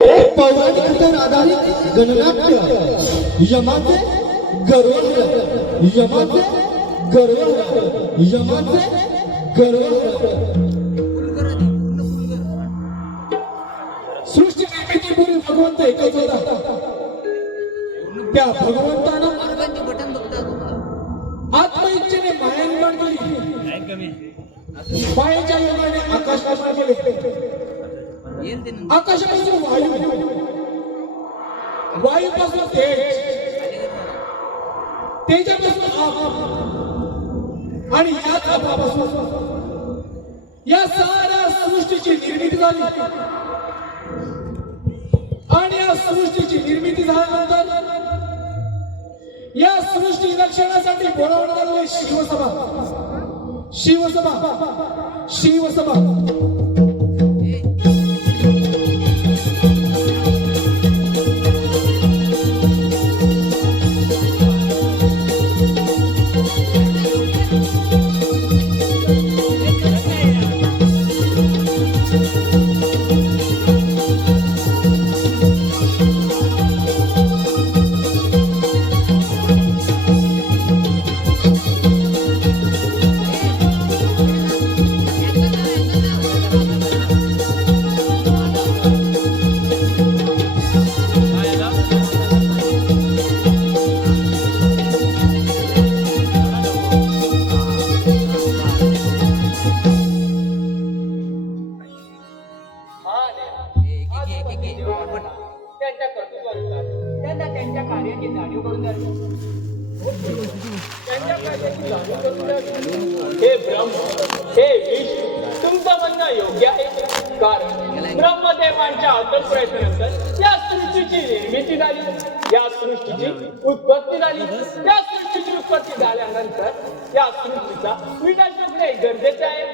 पौराणिक आधारित गणनाट्य यमाचे गरवण यमाचे गरवण यमाचे गरवण सृष्टी निर्मितीपूर्वी भगवंत एकच होता. त्या भगवंतानं आत्मइच्छेने माया निर्माण केली. मायेच्या योगाने आकाश निर्माण केले. आकाशापासून वायू, वायूपासून तेज, तेजापासून आग आणि याच आपापासून या साऱ्या सृष्टीची निर्मिती झाली. आणि या सृष्टीची निर्मिती झाल्यानंतर या सृष्टी रक्षणासाठी बोलावण्यात आले शिवसभा. शिवसभा शिवसभा त्यांच्या कार्याची जाणीव करून द्यावी. त्यांच्या कार्याची जाणीव करून द्यावी. हे ब्रह्म, हे विष्णू, तुमचं म्हणणं योग्य आहे. कारण ब्रह्मदेवांच्या अथक प्रयत्नानंतर या सृष्टीची निर्मिती झाली. या सृष्टीची उत्पत्ती झाली. या सृष्टीची उत्पत्ती झाल्यानंतर या सृष्टीचा विनाश होणे गरजेचे आहे.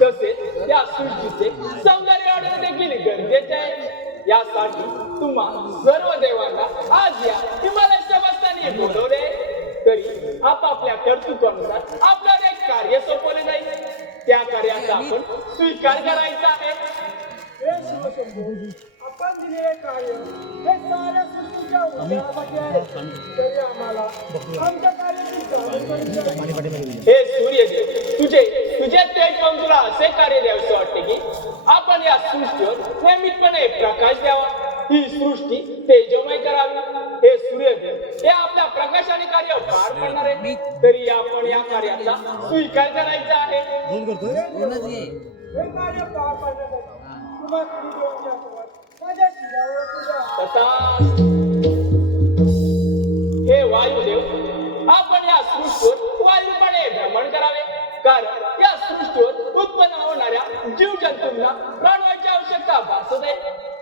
तसेच या सृष्टीचे सौंदर्य वाढवणे देखील गरजेचे आहे. यासाठी तुम्हा सर्व देवांना आज या हिमालयाच्या बसताना बोलवले. तरी आपापल्या कर्तृत्वानुसार आपल्याला एक कार्य सोपवले जाईल. त्या कार्याचा आपण स्वीकार करायचा आहे. आपण दिलेले कार्य हे साऱ्या सृष्टीच्या उद्धारासाठी आहे. तरी आम्हाला आमच्या कार्याची जाणीव करायची. हे सूर्यदेव, तुझे तेज पाहून तुला असे कार्य द्यावेसे वाटते की आपण या सृष्टीवर नियमितपणे प्रकाश द्यावा. ही सृष्टी तेजोमय करावी. हे सूर्यदेव हे आपल्या प्रकाशाने कार्य पार पाडणार आहे. तरी आपण या कार्याचा स्वीकार करायचा आहे. हे कार्य पार पाडण्यासाठी हे वायुदेव, आपण या सृष्टीवर वायुपणे भ्रमण करावे. कारण या सृष्टीवर उत्पन्न होणाऱ्या जीव जंतूंना प्राणवायूची आवश्यकता भासत आहे.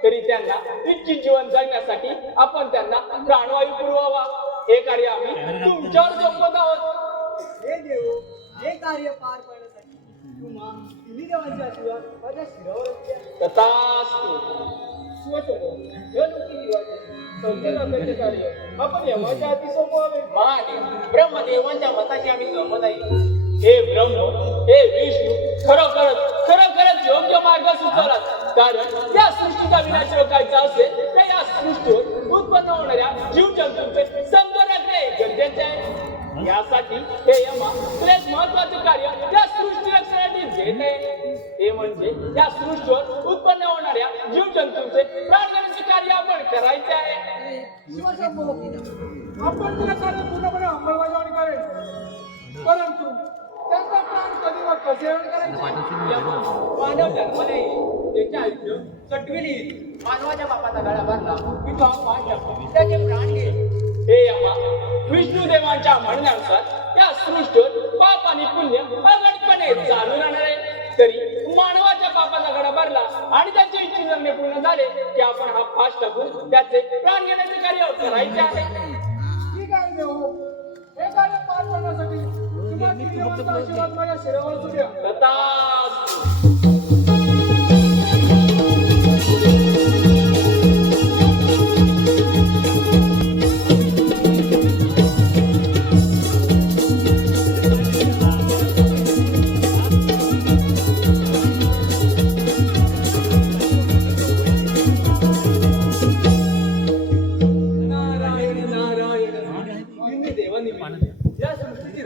तरी त्यांना इच्छित जीवन जगण्यासाठी आपण त्यांना प्राणवायू पुरवावा. हे कार्य आम्ही तुमच्यावर सोपवत आहोत. हे देव, हे कार्य पार पाडण्यासाठी तुम्हा तिन्ही देवांचे आशीर्वाद माझ्या शिरावर असते. तथास्तु. कार्य आपण यमाच्या हाती सोपवावे. ब्रह्मदेवांच्या मताची आम्ही सहमत आहे. हे ब्रह्म, हे विष्णू, खरोखरच योग्य मार्ग सुचवलात. कारण या सृष्टीचा विनाश रोखायचा असेल तर या सृष्टीवर उत्पन्न होणाऱ्या जीवजंतूंचे संवर्धन गरजेचे आहे. यासाठी हे यमा तुला एक महत्वाचे कार्य या सृष्टी रक्षणासाठी देत आहे. ते म्हणजे या सृष्टीवर उत्पन्न होणाऱ्या जीवजंतूंचे प्राणवायूचे कार्य आपण करायचे आहे. आपण तुला कार्य पूर्णपणे अंमलबजावणी करेल. परंतु त्यांचा प्राण कधी व कसे करायचे. मानव जन्मले त्याचे आयुष्य चटविली. मानवाच्या बापाचा गळा भरला की तो पाठ टाकतो, त्याचे प्राण गेले. हे यमा, विष्णू देवांच्या म्हणण्यानुसार या सृष्टीवर पाप आणि पुण्य अगणितपणे चालू राहणार आहे. तरी मानवाच्या पापाचा गळा भरला आणि त्याचे इच्छित जगणे पूर्ण झाले की आपण हा फास टाकून त्याचे प्राण घेण्याचे कार्य करायचे आहे. ठीक आहे देव, हे कार्य पार करण्यासाठी तुम्हाला आशीर्वाद माझ्या शिरावर असू द्या.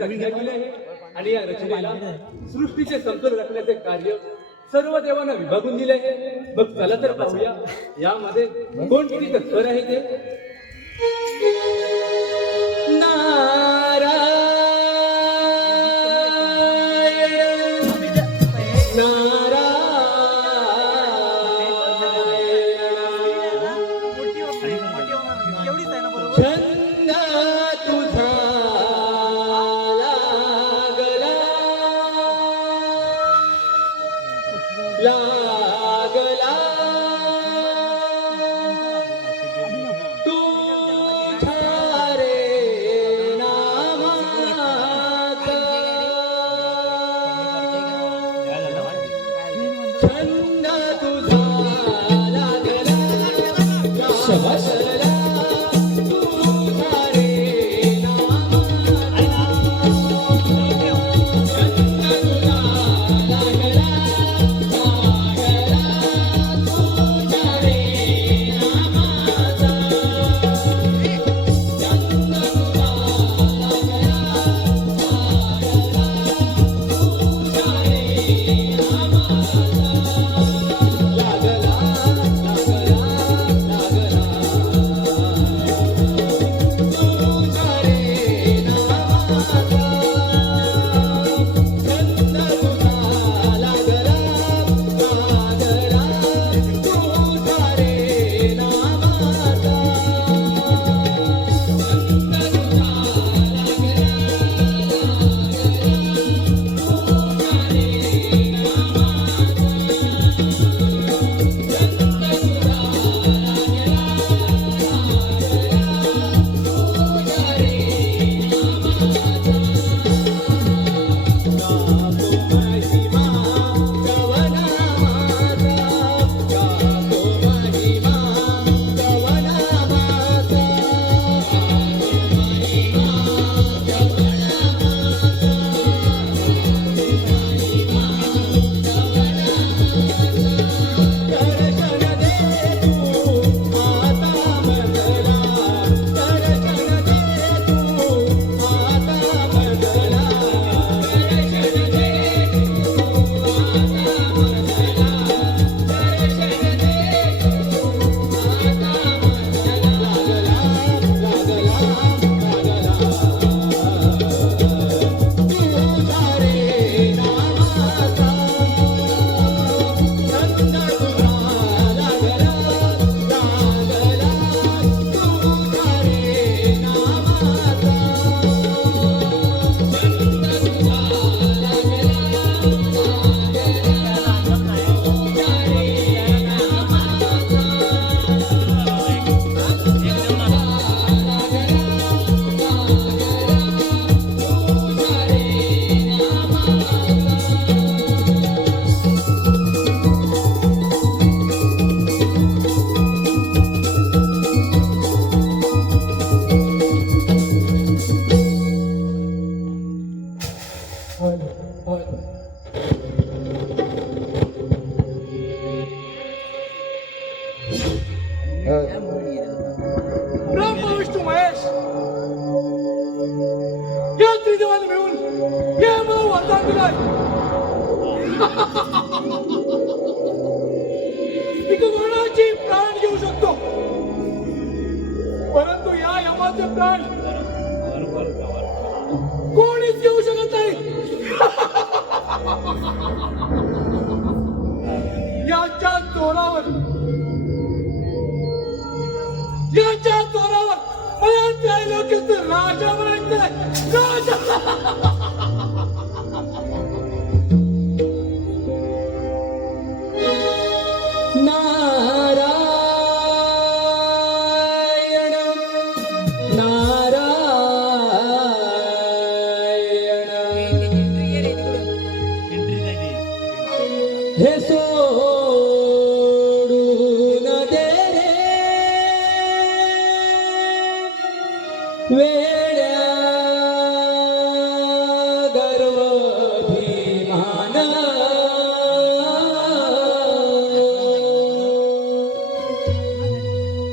रचना केली आहे आणि या रचनेला सृष्टीचे समतोल राखण्याचे कार्य सर्व देवांना विभागून दिले आहे. मग चला तर पाहूया यामध्ये कोण किती तत्पर आहे ते. ब्रह्मा विष्णू महेश या त्रिदेवाने मिळून हे मला वरदान दिलंय. मी कोणाची प्राण घेऊ शकतो, परंतु या यमाचे प्राण कोणीच घेऊ शकत नाही. याच्या जोरावर मला त्या लोकांचं राजा बनायचंय. राजा हे सोडून दे रे वेड्या गर्वभिमान,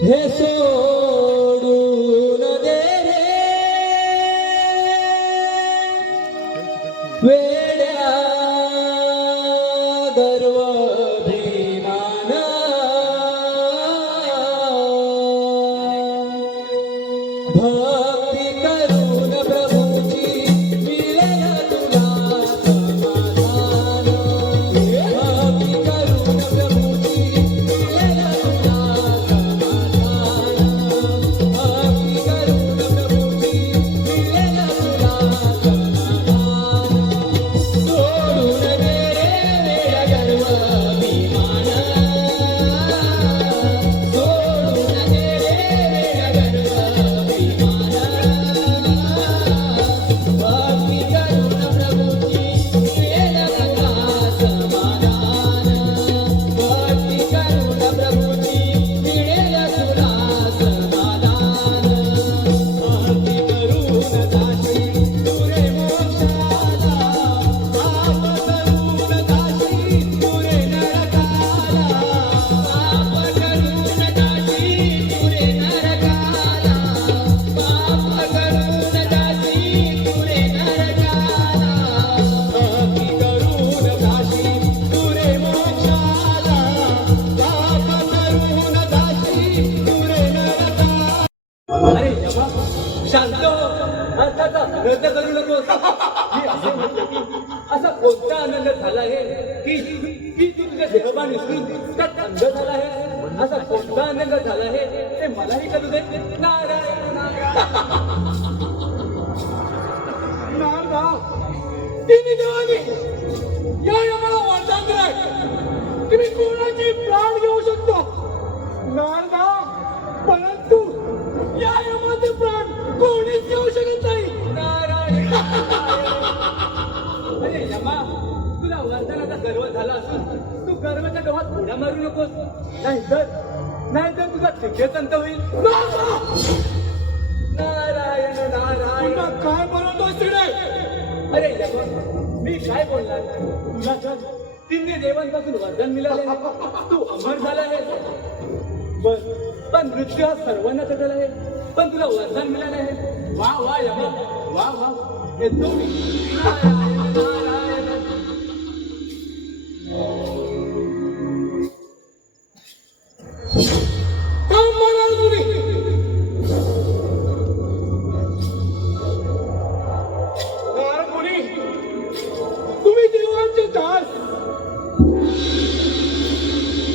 हे सोडून दे रे भक्ती करून प्रभूची मिळेल तुला समाधान. भक्ती करून प्रभूची मिळेल तुला समाधान. भक्ती करून प्रभूची मिळेल तुला समाधान. सोडून दे रे वेळ गर्व अभिमान. सोडून दे रे वेळ गर्व अभिमान. भक्ती करून प्रभूची मिळेल तुला समाधान. भक्ती करून प्रभूची मिळेल तुला समाधान. भक्ती करून दासी तुरे मोक्षाला. पाप करून दासी तुरे नरकाला. पाप करून दासी तुरे नरकाला. पाप करून दासी तुरे नरकाला. भक्ती करून दासी तुरे मोक्षाला. पाप करून दासी तुरे नरकाला. अरे जपा, शांत हो. अर्थाचा रद्द करू नकोस. मी असे म्हणतो की असा कोणता आनंद झाला आहे की की तू तुझ्या देहभान विसरून त्यात अंध झाला आहे. असा कोणता आनंद झाला आहे ते मलाही कळू दे. नारायण नारदा, तिन्ही देवानी या यमाला वरदान दिलंय की मी कोणाची प्राण घेऊ शकतो. नारदा, परंतु या यमाचे प्राण कोणीच घेऊ शकत नाही. नारायण अरे यमा, तुला वरदानाचा गर्व झाला असून तू गर्वाच्या डोहात उड्या मारू नकोस. नाहीतर तुझा तिथेच अंत होईल. नारायण नारायण, काय बोलतोस तिकडे? अरे यमा, मी काय बोलणार? तुला तर तिन्ही देवांपासून वरदान मिळाले. तू अमर झाला आहे. पण मृत्यू हा सर्वांना कळला आहे. पण तुला वरदान मिळालं आहे. वा वा यमा, वा वा. येतो मी. नारायण नारायण. काम म्हणाल तुम्ही? नारद मुनी, तुम्ही देवांचे दास.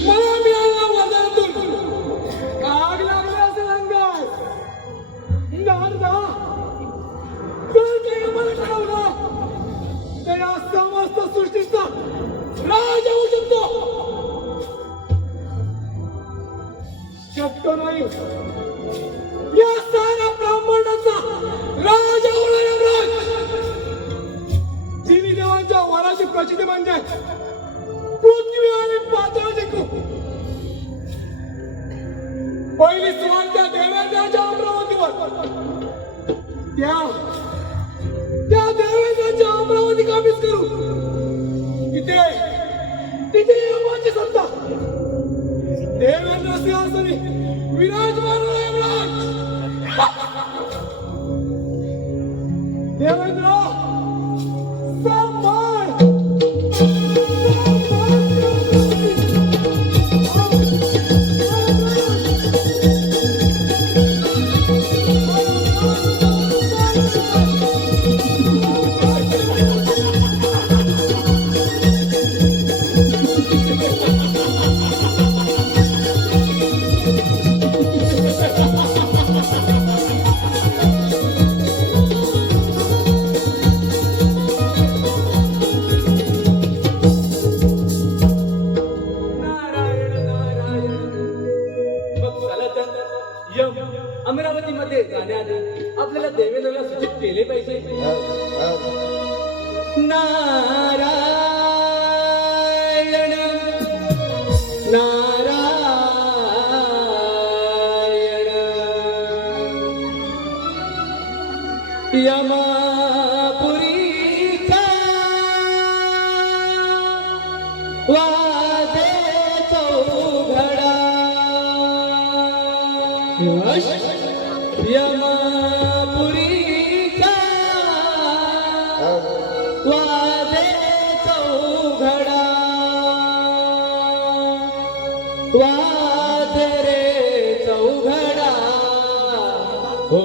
मला मिळालेल्या वरदानातून आग लागली असेल अंगात. नारदा, जर काही मला ठरवलं तर या समस्त सृष्टीचा राज होऊ शकतो. शक्य नाही. या साऱ्या ब्रह्मांडाचा राजा होणार यमराज. तिन्ही देवांच्या वराची प्रचिती म्हणजे पृथ्वी आणि पाताळ जिंकू. पहिली सुरुवात त्या देवेंद्राच्या अमरावतीवर. त्या देवेंद्राच्या अमरावती काबीज करू. तिथे यमाची सत्ता. देवेंद्र सिंहासनी विराजमान यमराज. देवेंद्र, सांभाळ. अमरावतीमध्ये जाण्याआधी आपल्याला देवेंद्रला सूचित केले पाहिजे. नारायण नारायण. यमापुरीचा वादे चौघडा. यमापुरीचा वादे चौघडा. वाद रे चौघडा. हो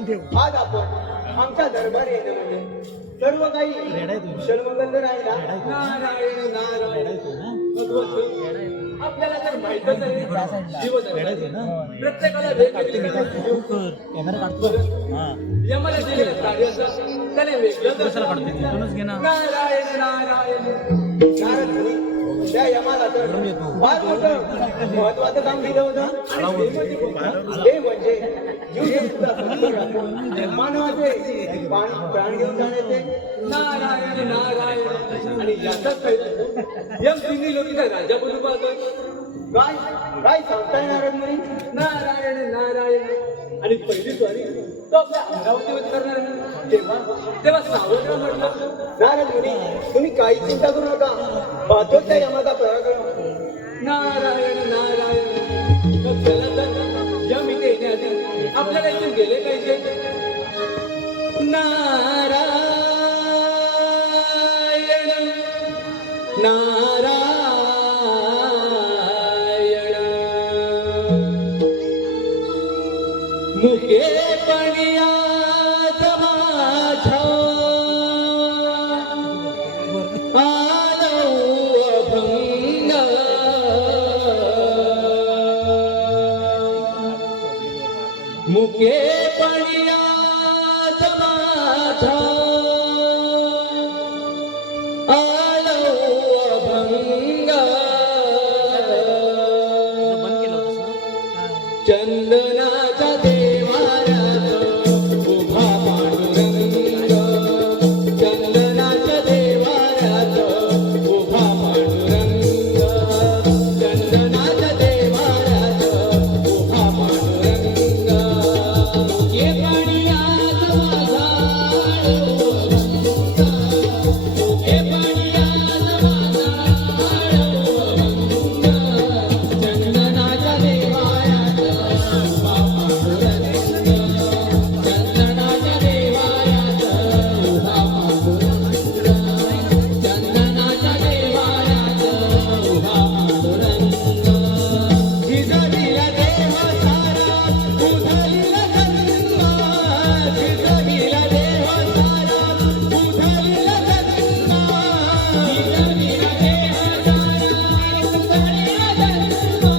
आज आपण आमच्या दरबारी येणं म्हणजे सर्व काही कुशलमंगल राहिला. नारायण नारायण भगवंत, आपल्याला तर माहितच आहे जीवन प्रत्येकाला वेगवेगळी यमाला दिलेलं कार्य असं त्याने वेगळं नारायण नारायण. नारद मुनी, त्या यमाला तर फार मोठं महत्वाचं काम दिलं होतं. ते म्हणजे जीवजंतूला संकट राखून मानवाचे प्राण घेऊन जाण्याचे. नारायण नारायण. आणि याचाच फायदा यम तिन्ही लोक काय राजा बनू पाहतात. काय काय सांगताय नारद मुनी? नारायण नारायण. आणि पहिली स्वारी तो आपल्या अमरावतीमध्ये करणार आहे. तेव्हा सावध राहा म्हटलं. नारद मुनी, तुम्ही काही चिंता करू नका. पाहतो त्या यमाचा पराक्रम. नारायण नारायण. मग चला तर यम इथे येण्याआधी आपल्याला इथून गेले पाहिजे. नारायण नारायण. मुके पडिया माझ्या आलो अभंग. मुके पडिया माझ्या आलो अभंग. चंदनाच्या देवाऱ्यात उभा पांडुरंग. चंदनाच्या देवाऱ्यात उभा पांडुरंग. चंदनाच्या देवाऱ्यात उभा पांडुरंग. मुके पडियात माझा आळो अभंग. मुके पडियात माझा आळो अभंग. चंदनाच्या देवाऱ्यात उभा पांडुरंग. चंदनाच्या देवाऱ्यात उभा पांडुरंग. चंदनाच्या देवाऱ्यात उभा पांडुरंग. झिजविला देव सारा उधळीला गंगा. झिजविला देव सारा उधळीला गंगा. झिजविला देव सारा उधळीला गंगा.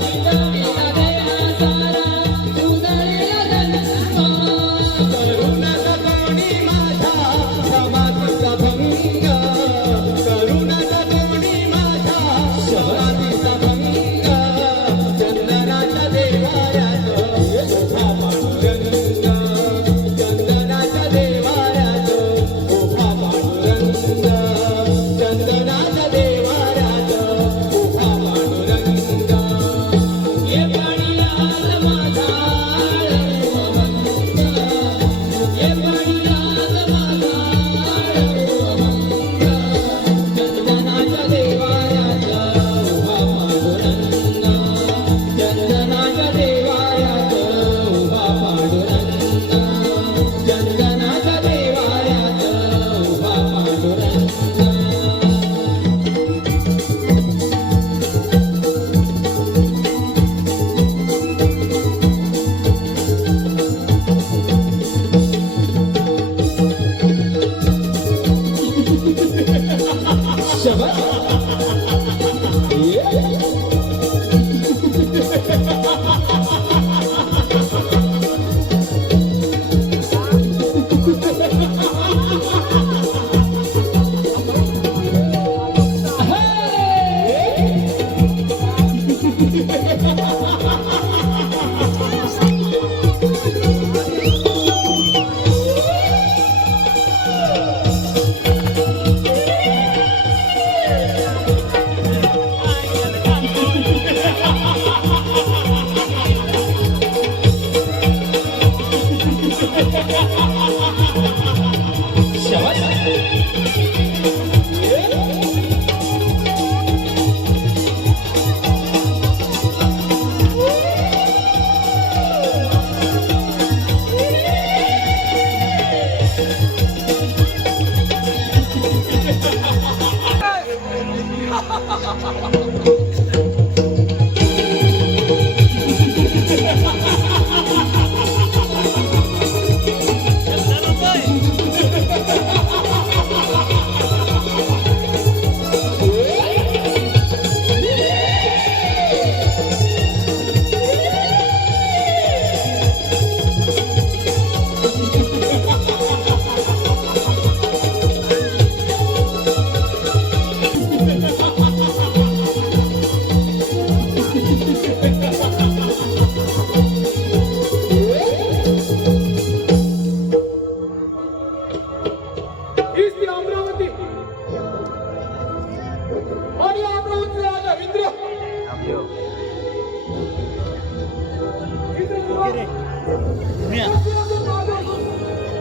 झिजविला देव सारा उधळीला गंगा. करुण करुणी माझा समाधीचा भंग. करुण करुणी माझा समाधीचा भंग. चंदनाच्या देवाऱ्यात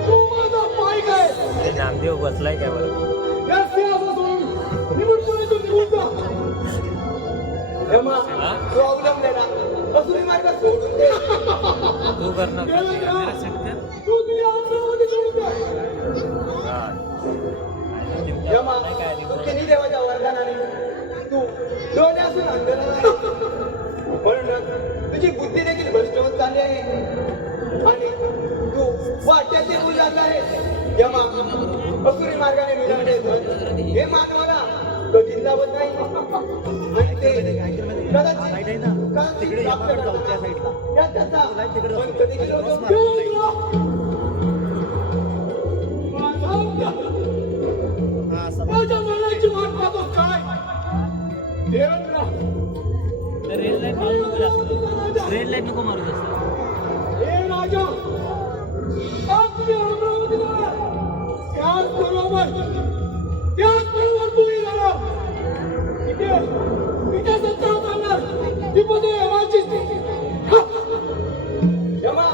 तू माझा पाय काय नामदेव बसलाय काय बरं या सिंहासनावर सोडून निवडून इथून निघून जा. यमा तू अवलंबलेला असुरी मार्ग सोडून दे. तू करणार देवेंद्र, तू तुझ्या अमरावती सोडून जा. यमा तू किती देवाच्या वरदानाने तू डोळ्यासून अंधला नाही. म्हणून तुझी बुद्धी देखील भ्रष्ट होत चालली आहे आणि तू वाट्याचे फुल जात आहे. यमा असुरी मार्गाने मिळवणे धन हे मानवाला कधीच लाभत नाही आणि ते कदाचित प्राप्त करताना या त्याचा पण कधी केलं होतं. माझ्या मनाची वाट पाहतो काय देवेंद्र रेड लाईट मारू नको जास्त रेड लाईट नको मारू जास्त हे राजा आज तुम्ही अमरावतीला त्याच बरोबर तुम्ही झाला इथे सत्ता चालणार ही पदे वाचीच यमा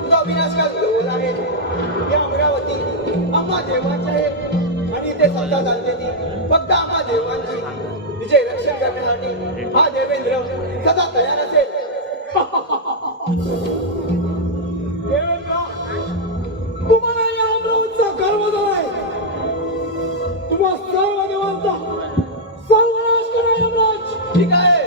तुझा विनाश का होत आहे. हे अमरावती आम्हा देवाचे आहे आणि ते सत्ता चालते ती फक्त आम्हा देवांची. तिचे रक्षण करण्यासाठी हा देवेंद्र सदा तयार असेल. देवेंद्र तुम्हाला या अमरावतीचा गर्व झालाय. तुम्हा सर्व देवांचा सर्वनाश करा यमराज. ठीक आहे.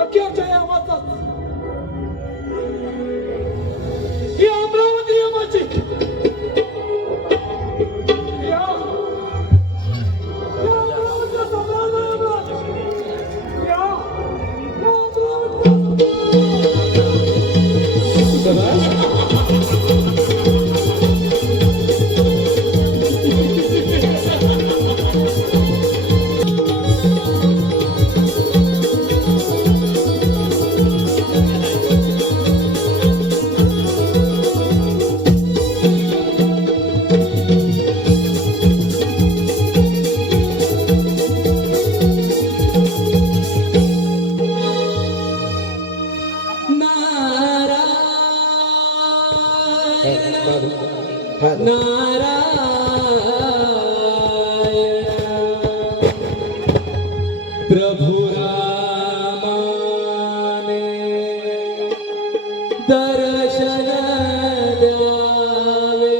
अखेरच्या या आवाजात ही अमरावती यमाची या अमरावतीला सम्राट आहे यमराज. या प्रभु रामाने दर्शन द्यावे.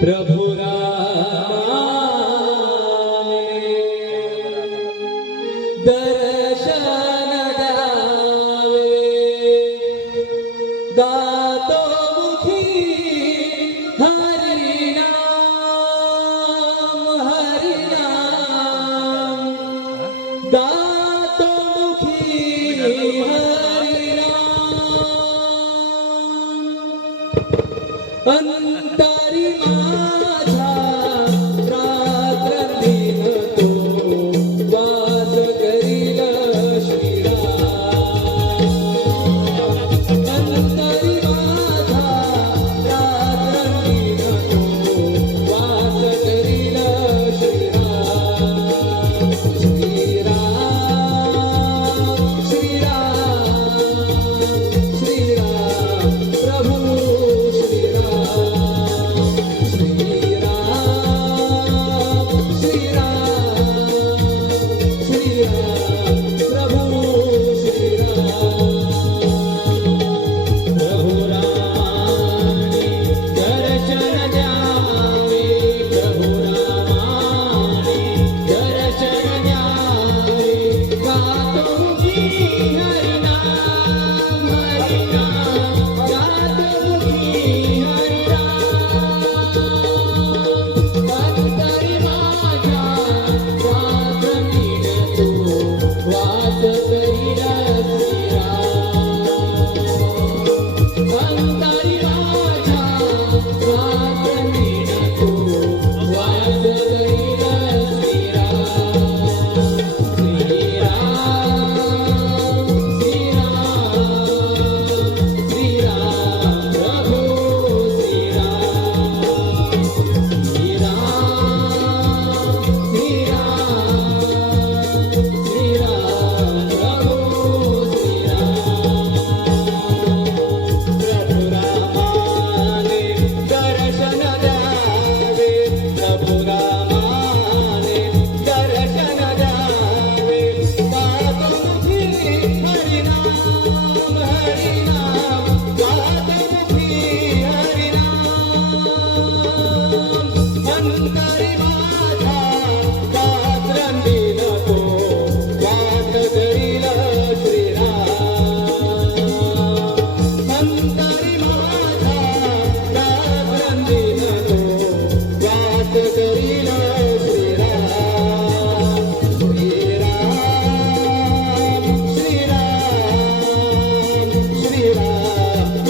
प्रभु रामाने दर्शन द्यावे. गातो मुखी हरी अंतरी माझा कात्रंदीन तो वाट करील श्रीराम अंतरी माझा कात्रंदीन तो वाट करील श्रीराम श्रीराम श्रीराम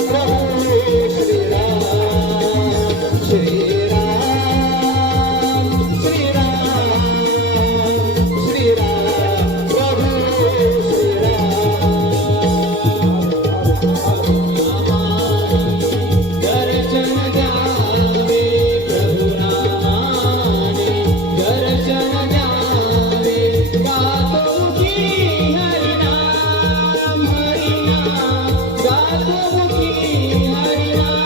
प्रभु श्रीराम श्रीराम श्रीराम श्रीराम प्रभु दर्शन द्यावे प्रभु नामाने दर्शन द्यावे गातो की हरिनाम हरिनाम गातो की हरिनाम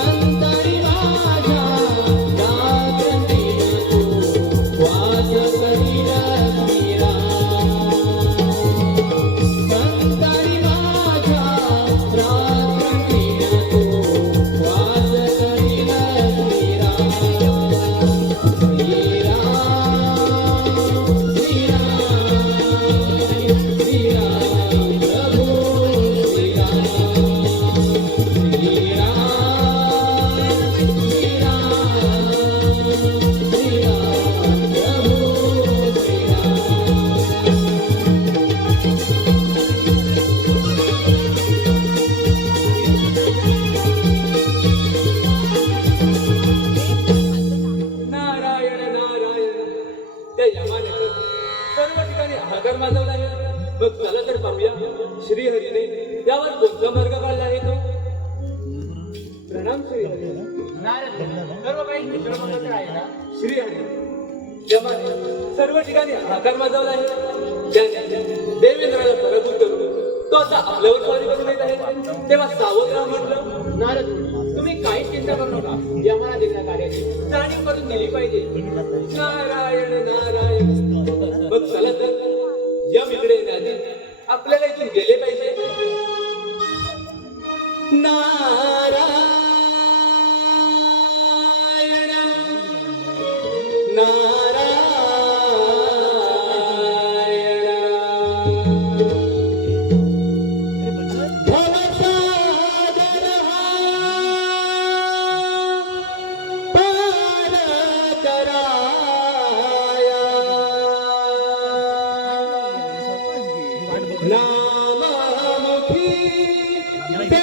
अंतरी माझ्या रात्रंदीन तू वास करील श्रीराम अंतरी माझ्या रात्रंदीन तू वास करील श्रीराम श्रीराम प्रभु श्रीराम नारायण नारायण त्या यमाने सर्व ठिकाणी हाहाकार माजवला आहे. मग चला तर पाहूया श्रीहरीने यावर कोणता मार्ग काढला आहे तो. प्रणाम श्रीहरी. सर्व काही मिश्रमंगल आहे ना. श्रीहरी यमाने सर्व ठिकाणी हाहाकार माजवला आहे. त्याने देवेंद्राला पराभूत करून तो आता आपल्यावर स्वारी करून येत आहे. तेव्हा सावध राहा म्हटलं. नारद तुम्ही काही चिंता करू नका यमाला दिलेल्या कार्याची जाणीव करून दिली पाहिजे. नारायण नारायण. मग चला तर यम इकडे येण्याआधी आपल्याला इथून गेले पाहिजे. नारायण नारायण भवसागर हा पार कराया नाममुखी ते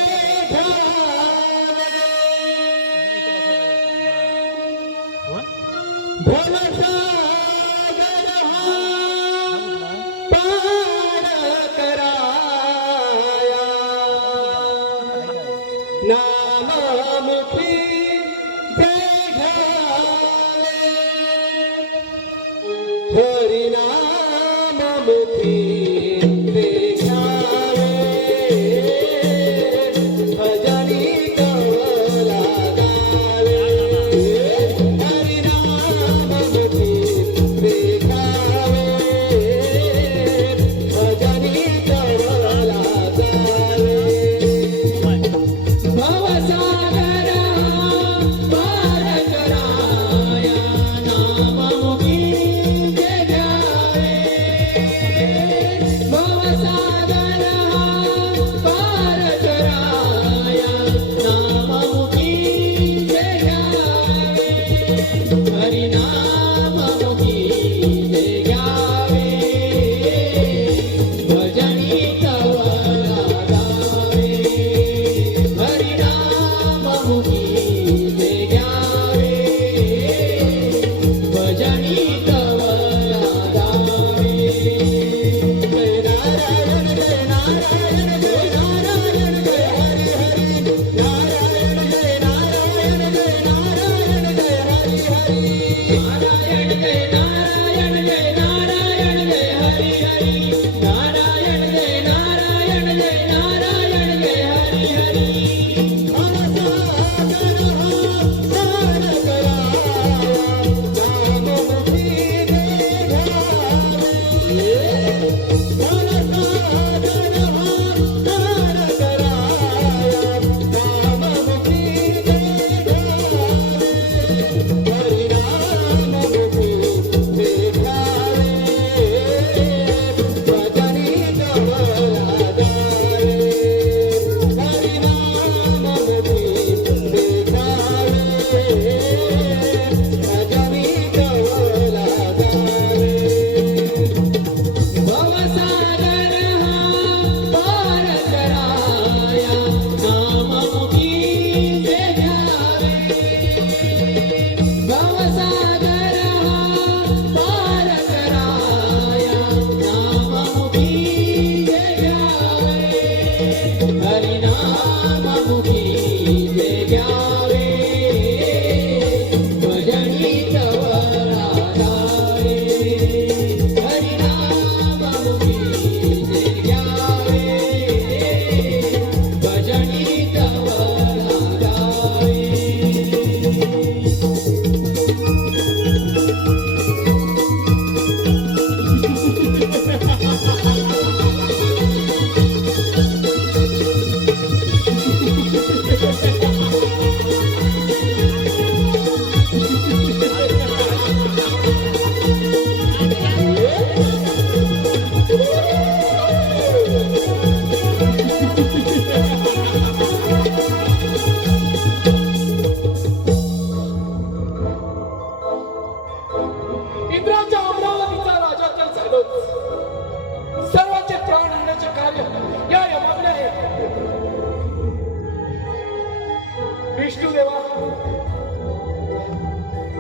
भवसागर हा पार कराया नाममुखी ते हरिनाममुखी ते भजनी कवला गावे हरिनाममुखी ते भजनी कवला गावे भवसागर पार कराया नाममुखी ते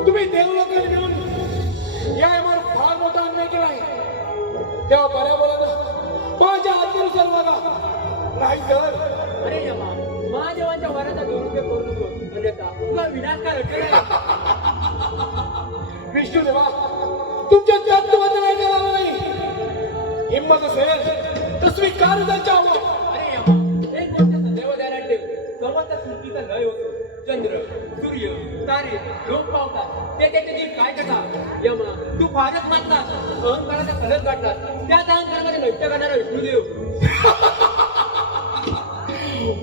तुम्ही देवलोकात घेऊन या यमावर फार मोठा अन्याय केला आहे. तेव्हा बऱ्या बोला माझ्या हातीनुसार बघा, नाही तर अरे यमा, महादेवांच्या वराचा दुरुपयोग करू नको, अन्यथा तुला विनाशकार अडचण विष्णू देवा, तुमच्या तत्वाचं नाही करावं नाही. हिंमत असेल तर स्वीकार त्यांच्यावर. अरे यमा, एक गोष्ट सदैव ध्यानात ठेव, सर्वांचा सृष्टीचा लय होतो. चंद्र, सूर्य, तारे लोक पावतात, ते त्याचे काय करतात. यमा, तू फारच मानतात, अहंकाराचा कलर काढतात. त्याच अहंकारामध्ये नष्ट करणारा विष्णुदेव.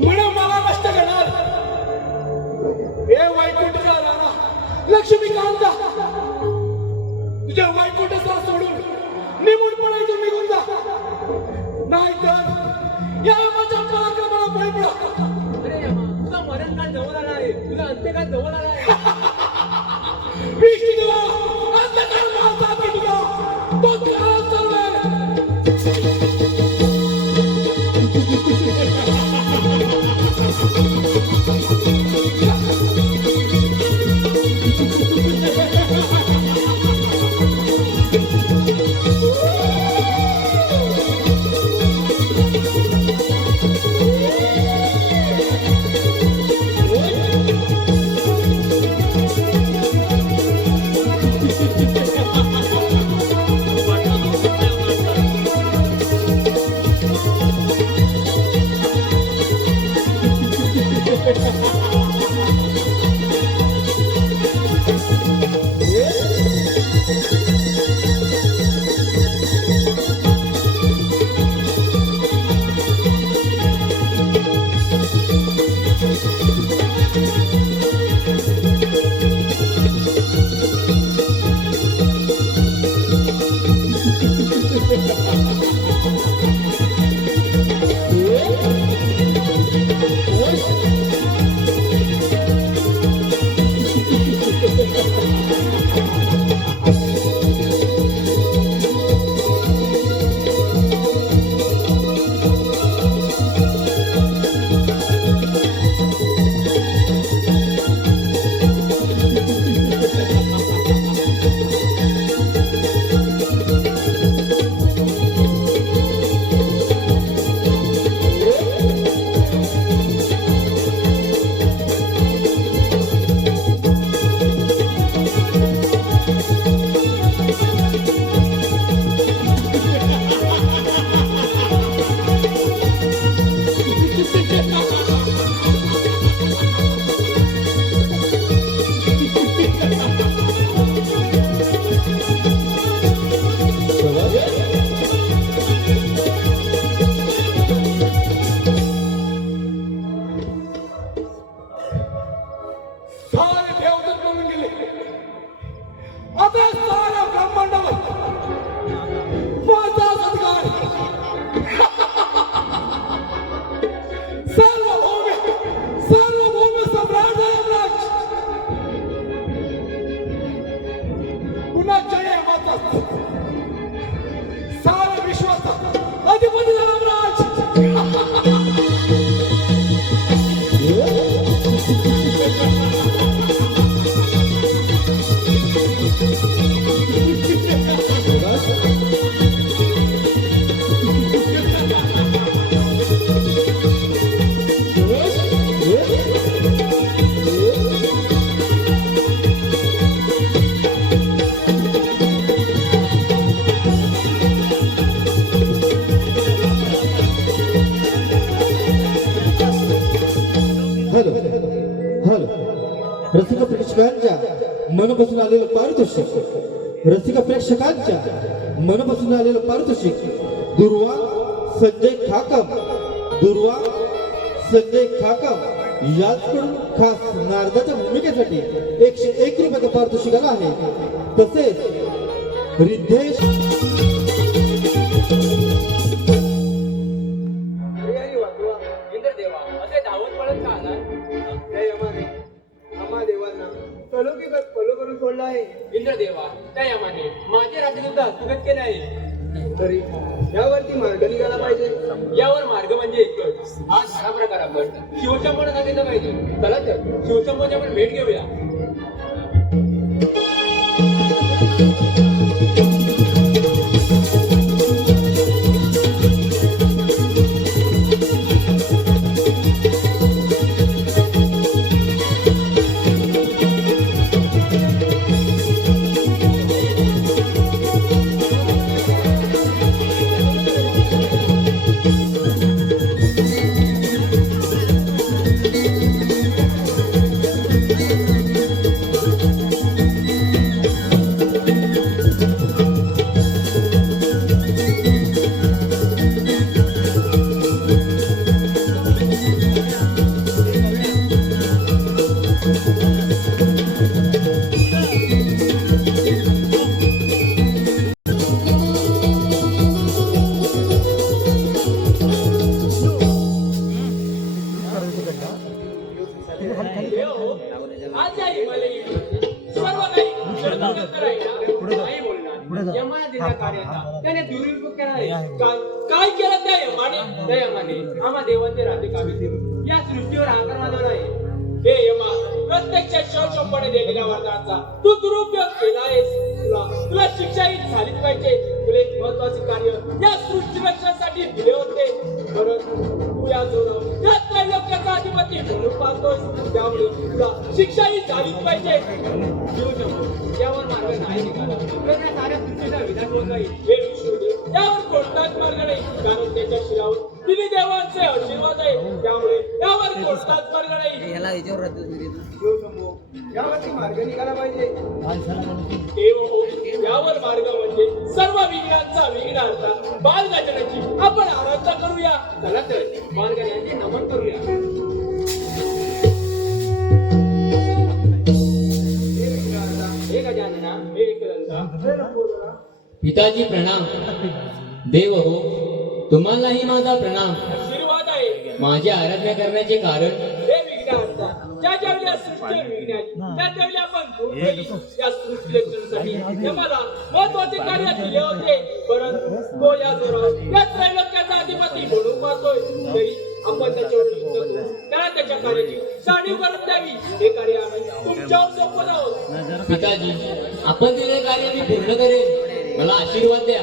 म्हणून मला कष्ट करणार. हे वैकुंठचा राणा लक्ष्मीकांता, तुझ्या वैकुंठचा सोडून निमून पडायचं निघून जा, नाहीतर या माझ्या पराक्रमाला बळी पडा. अरे यमा, तुझा मरणकाळ जवळ आला आहे, तुझा अंत्यकाळ जवळ आला आहे. विष्णू देवा, अंधकार माझा की तुझा तो त्याला सर्व रसिक प्रेक्षकांच्या मनपासून आलेलं पारितोषिक, रसिक प्रेक्षकांच्या मनपासून आलेलं पारितोषिक दुर्वा संजय खाकम, दुर्वा संजय खाकम याचकडून खास नारदाच्या भूमिकेसाठी 101 रुपयाचं पारितोषिक आलं आहे. तसेच रिद्धेश इंद्रदेवा असे धावत पडत का आला? आम्हा देवांना फॉलो करून सोडला आहे. इंद्रदेवा त्या यमाने माझे राज्यदूत हस्तगत केले आहे. तरी यावरती मार्ग निघाला पाहिजे. यावर मार्ग म्हणजे एकच. हा सारा प्रकार आपण शिवशंभोला सांगितलं पाहिजे. चला तर शिवशंभोची आपण भेट घेऊया. आज या हिमालयी सर्व काही जलदगत राहिला नाही बोलणार. यमाने दिला कार्याचा त्याने दुरुपयोग केला आहे. काय केलं त्या यमाने आम्हा देवाचे राहते कामी या सृष्टीवर आक्रमण आहे. हे यमा, प्रत्यक्ष शोषणपणे दिलेल्या वरदानाचा तू दुरुपयोग केला आहेस. तुला शिक्षाही झालीच पाहिजे. तुला एक महत्वाचे कार्य या सृष्टी रक्षणासाठी दिले होते. परंतु तू या जोरावर या त्रैलोक्याचा अधिपती म्हणून पाहतोस. त्यामुळे तुला शिक्षाही झालीच पाहिजे. यावर मार्ग नाही निघाला तर या साऱ्या सृष्टीचा विधान होत नाही. हे विष्णू यावर कोणताच मार्ग नाही. कारण त्याच्या शिरावर तिन्ही देवांचे आशीर्वाद आहे. त्यामुळे यावर कोणताच मार्ग नाही. यावरती मार्ग निघाला पाहिजे. देव हो, यावर मार्ग म्हणजे सर्व विघ्नांचा विघ्नार्था बालगजनाची आपण आराधना करूया. चला तर बालगजनाचे नमन करूया. हे गजानना, हे एकदंता, पिताजी प्रणाम. देव हो, तुम्हालाही माझा प्रणाम. आशीर्वाद आहे. माझी आराधना करण्याचे कारण हे विघ्नार्था, ज्या ज्यावेळी सृष्टीवर विघ्न आहे त्या त्यावेळी आपण दोघेही या सृष्टी रक्षणासाठी यमाला महत्वाचे कार्य दिले होते. परंतु तो या जोरावर या त्रैलोक्याचा अधिपती म्हणून पाहतोय. तरी आपण त्याच्यावर युद्ध करू. त्याला त्याच्या कार्याची जाणीव करून द्यावी. हे कार्य आम्ही तुमच्यावर सोपवत आहोत. पिताजी, आपण दिलेले कार्य मी पूर्ण करेन. मला आशीर्वाद द्या.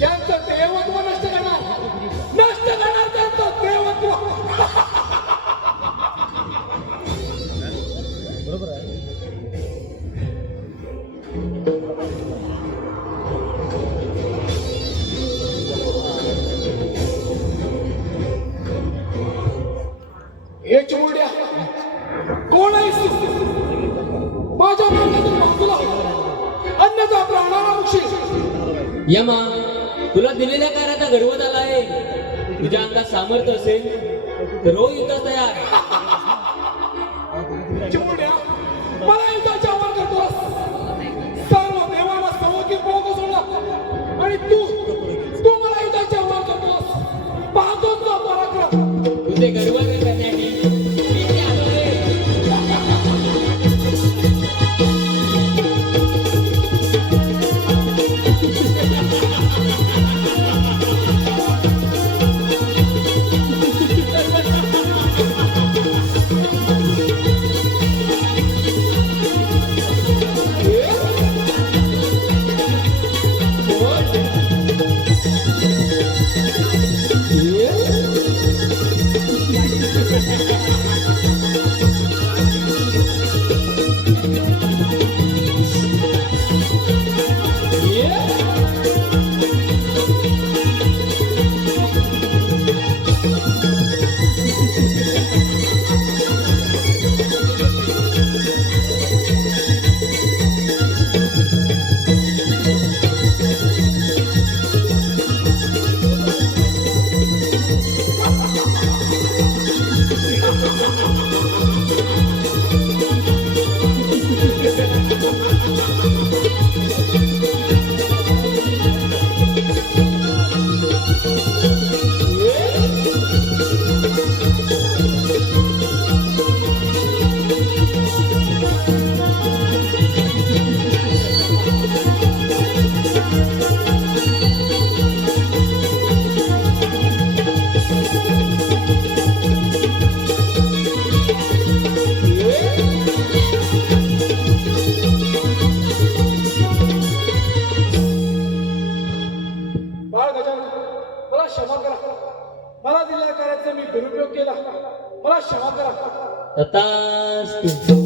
त्यांचं देवत्व नष्ट करणार त्यांचं देवत्व. बरोबर आहे. हे चिमुरड्या कोण आहेस? माझ्या मागे तुला अन्यथा प्राणाला बक्षीस. यमा तुला दिलेल्या कार्याचा घडवत आला आहे. तुझ्या अंगात सामर्थ्य असेल तर हो युद्ध तयार. चिमुरड्या, मला युद्धाच्या आव्हान करतोस. सर्व देवाला सवकी पोग सोडला आणि तू मला युद्धाच्या आव्हान करतोस. पाहतोस ना पराक्रम. तुझे घडवत करण्यासाठी मी इथे आलो आहे. बाळ गजानन, मला क्षमा करा. मला दिलेल्या कार्याचा मी दुरुपयोग केला. मला क्षमा करा. तथास्तु.